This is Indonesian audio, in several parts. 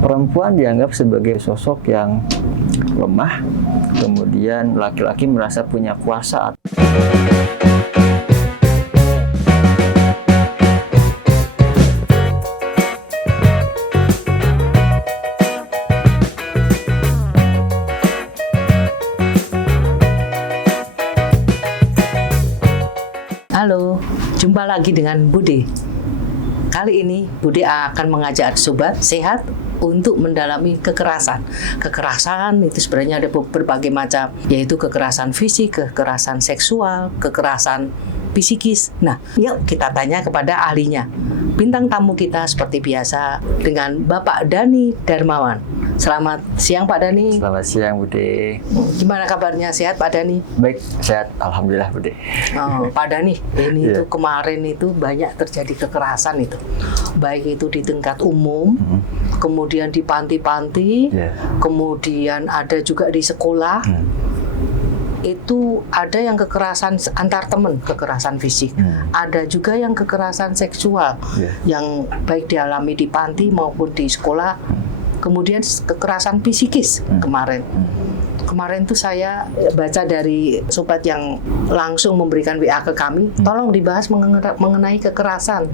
perempuan dianggap sebagai sosok yang lemah, kemudian laki-laki merasa punya kuasa. Halo, jumpa lagi dengan Bude. Kali ini Bude akan mengajak sobat sehat untuk mendalami kekerasan. Kekerasan itu sebenarnya ada berbagai macam, yaitu kekerasan fisik, kekerasan seksual, kekerasan psikis. Nah, yuk kita tanya kepada ahlinya. Bintang tamu kita seperti biasa dengan Bapak Dhani Darmawan. Selamat siang Pak Dhani. Selamat siang Bude. Gimana kabarnya, sehat Pak Dhani? Baik, sehat. Alhamdulillah Bude. Oh, Pak Dhani, ini tuh kemarin itu banyak terjadi kekerasan itu. Baik itu di tingkat umum, kemudian di panti-panti, kemudian ada juga di sekolah. Itu ada yang kekerasan antar teman, kekerasan fisik. Ada juga yang kekerasan seksual, yang baik dialami di panti maupun di sekolah. Kemudian kekerasan psikis kemarin. Kemarin tuh saya baca dari sobat yang langsung memberikan WA ke kami, tolong dibahas mengenai kekerasan.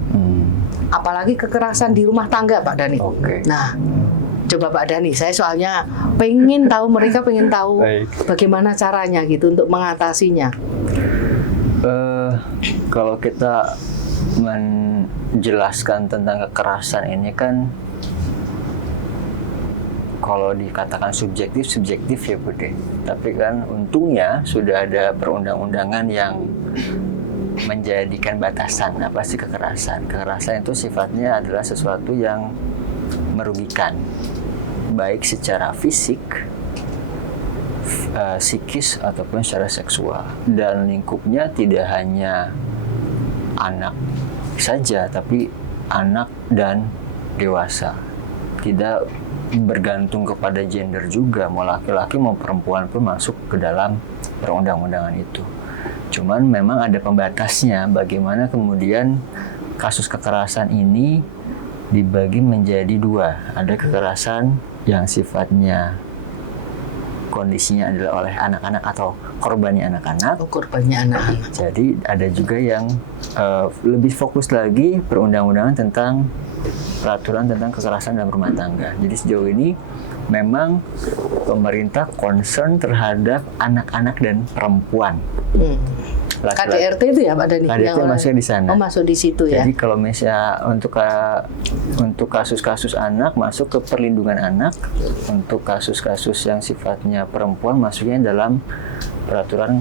Apalagi kekerasan di rumah tangga, Pak Dhani. Nah, coba Pak Dhani, saya soalnya mereka pengen tahu bagaimana caranya gitu untuk mengatasinya. Kalau kita menjelaskan tentang kekerasan ini kan, kalau dikatakan subjektif ya Bude. Tapi kan untungnya sudah ada perundang-undangan yang menjadikan batasan apa sih kekerasan. Kekerasan itu sifatnya adalah sesuatu yang merugikan, baik secara fisik, psikis, ataupun secara seksual. Dan lingkupnya tidak hanya anak saja, tapi anak dan dewasa. Tidak bergantung kepada gender juga, mau laki-laki mau perempuan pun masuk ke dalam perundang-undangan itu. Cuman memang ada pembatasnya, bagaimana kemudian kasus kekerasan ini dibagi menjadi dua. Ada kekerasan yang sifatnya kondisinya adalah oleh anak-anak atau korbannya anak-anak. Korbannya anak-anak. Jadi ada juga yang lebih fokus lagi perundang-undangan tentang peraturan tentang kekerasan dalam rumah tangga. Jadi sejauh ini memang pemerintah concern terhadap anak-anak dan perempuan. KDRT itu ya Pak Dhani? KDRT masuk di sana. Oh, masuk di situ ya. Jadi kalau misalnya untuk kasus-kasus anak masuk ke perlindungan anak, untuk kasus-kasus yang sifatnya perempuan masuknya dalam peraturan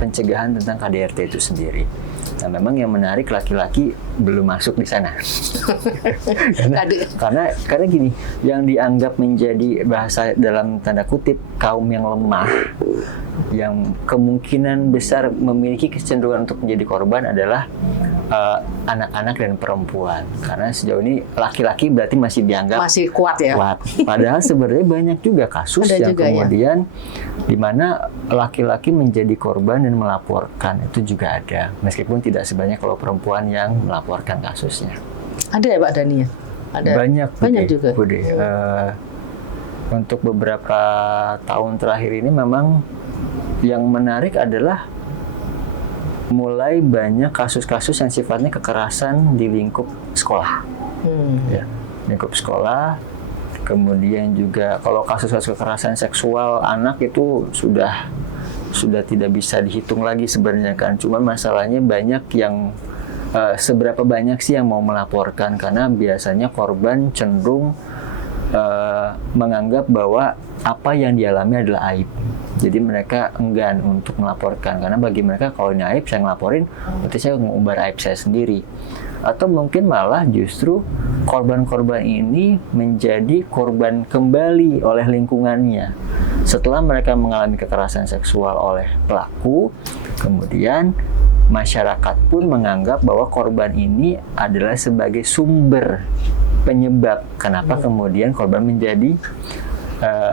pencegahan tentang KDRT itu sendiri. Nah, memang yang menarik laki-laki belum masuk di sana. karena gini, yang dianggap menjadi bahasa dalam tanda kutip kaum yang lemah, yang kemungkinan besar memiliki kecenderungan untuk menjadi korban adalah anak-anak dan perempuan. Karena sejauh ini laki-laki berarti masih dianggap masih kuat ya. Padahal sebenarnya banyak juga kasus yang juga, kemudian di mana laki-laki menjadi korban dan melaporkan, itu juga ada. Meskipun tidak sebanyak kalau perempuan yang melaporkan kasusnya. Ada ya Pak Dhani ya? Ada. Banyak juga. Bude. Untuk beberapa tahun terakhir ini memang yang menarik adalah mulai banyak kasus-kasus yang sifatnya kekerasan di lingkup sekolah. Lingkup sekolah. Kemudian juga kalau kasus-kasus kekerasan seksual anak itu sudah tidak bisa dihitung lagi sebenarnya kan. Cuma masalahnya banyak yang seberapa banyak sih yang mau melaporkan, karena biasanya korban cenderung menganggap bahwa apa yang dialami adalah aib. Jadi mereka enggan untuk melaporkan, karena bagi mereka kalau ini aib saya ngelaporin, berarti saya mengumbar aib saya sendiri. Atau mungkin malah justru korban-korban ini menjadi korban kembali oleh lingkungannya. Setelah mereka mengalami kekerasan seksual oleh pelaku, kemudian masyarakat pun menganggap bahwa korban ini adalah sebagai sumber penyebab kenapa kemudian korban menjadi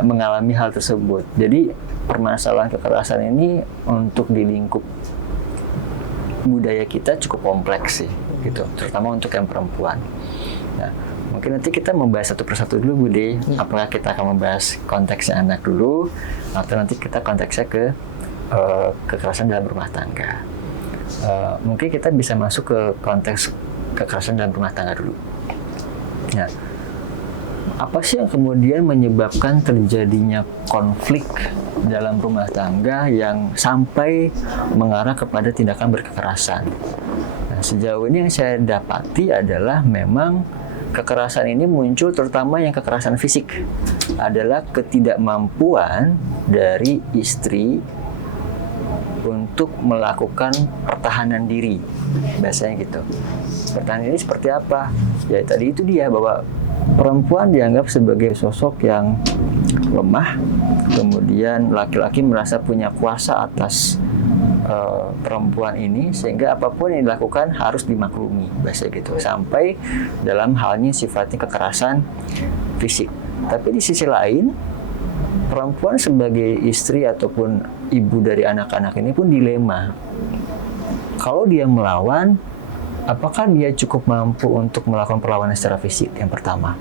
mengalami hal tersebut. Jadi permasalahan kekerasan ini untuk di lingkup budaya kita cukup kompleks sih, gitu, terutama untuk yang perempuan. Nah, mungkin nanti kita membahas satu persatu dulu, Bude. Apakah kita akan membahas konteksnya anak dulu, atau nanti kita konteksnya ke kekerasan dalam rumah tangga. Mungkin kita bisa masuk ke konteks kekerasan dalam rumah tangga dulu. Nah, apa sih yang kemudian menyebabkan terjadinya konflik dalam rumah tangga yang sampai mengarah kepada tindakan berkekerasan? Nah, sejauh ini yang saya dapati adalah memang kekerasan ini muncul, terutama yang kekerasan fisik, adalah ketidakmampuan dari istri untuk melakukan pertahanan diri, bahasanya gitu. Pertahanan diri seperti apa? Ya tadi itu dia, bahwa perempuan dianggap sebagai sosok yang lemah, kemudian laki-laki merasa punya kuasa atas perempuan ini, sehingga apapun yang dilakukan harus dimaklumi, bahasa gitu, sampai dalam halnya sifatnya kekerasan fisik. Tapi di sisi lain, perempuan sebagai istri ataupun ibu dari anak-anak ini pun dilema. Kalau dia melawan, apakah dia cukup mampu untuk melakukan perlawanan secara fisik? Yang pertama.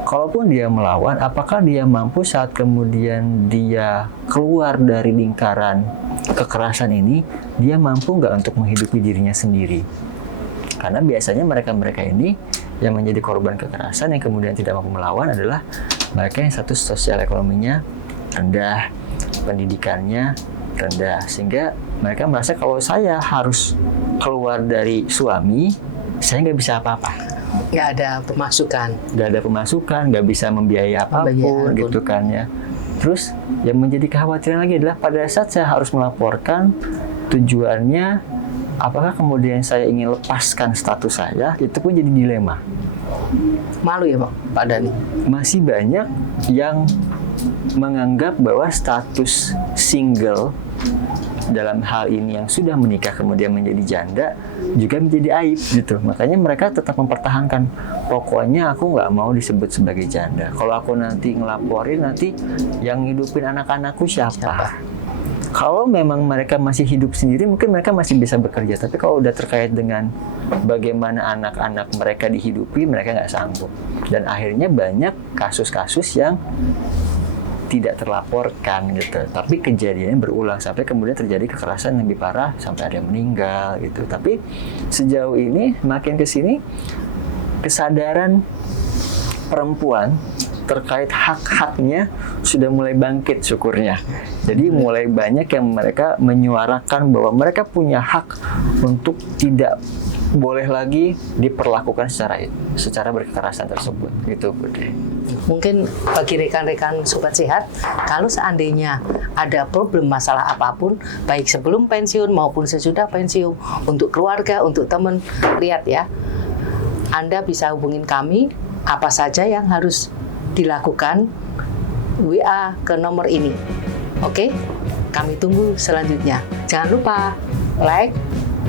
Kalaupun dia melawan, apakah dia mampu saat kemudian dia keluar dari lingkaran kekerasan ini, dia mampu nggak untuk menghidupi dirinya sendiri? Karena biasanya mereka-mereka ini yang menjadi korban kekerasan yang kemudian tidak mampu melawan adalah mereka yang status sosial ekonominya rendah, pendidikannya rendah, sehingga mereka merasa kalau saya harus keluar dari suami, saya nggak bisa apa-apa. Nggak ada pemasukan, nggak bisa membiayai apapun gitu kan ya. Terus yang menjadi kekhawatiran lagi adalah pada saat saya harus melaporkan, tujuannya apakah kemudian saya ingin lepaskan status saya, itu pun jadi dilema. Malu ya Pak Dhani? Masih banyak yang menganggap bahwa status single dalam hal ini yang sudah menikah kemudian menjadi janda juga menjadi aib gitu. Makanya mereka tetap mempertahankan, pokoknya aku nggak mau disebut sebagai janda. Kalau aku nanti ngelaporin, nanti yang ngidupin anak-anakku siapa? Kalau memang mereka masih hidup sendiri, mungkin mereka masih bisa bekerja. Tapi kalau udah terkait dengan bagaimana anak-anak mereka dihidupi, mereka nggak sanggup. Dan akhirnya banyak kasus-kasus yang tidak terlaporkan gitu, tapi kejadiannya berulang sampai kemudian terjadi kekerasan yang lebih parah sampai ada yang meninggal gitu. Tapi sejauh ini makin ke sini kesadaran perempuan terkait hak-haknya sudah mulai bangkit, syukurnya. Jadi mulai banyak yang mereka menyuarakan bahwa mereka punya hak untuk tidak boleh lagi diperlakukan secara berkekerasan tersebut, gitu Bude. Mungkin bagi rekan-rekan Sobat Sehat, kalau seandainya ada problem masalah apapun, baik sebelum pensiun maupun sesudah pensiun, untuk keluarga, untuk teman, lihat ya, Anda bisa hubungin kami, apa saja yang harus dilakukan, WA ke nomor ini. Oke? Kami tunggu selanjutnya. Jangan lupa like,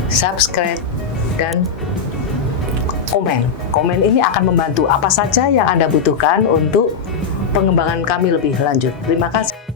subscribe, dan komen. Komen ini akan membantu apa saja yang Anda butuhkan untuk pengembangan kami lebih lanjut. Terima kasih.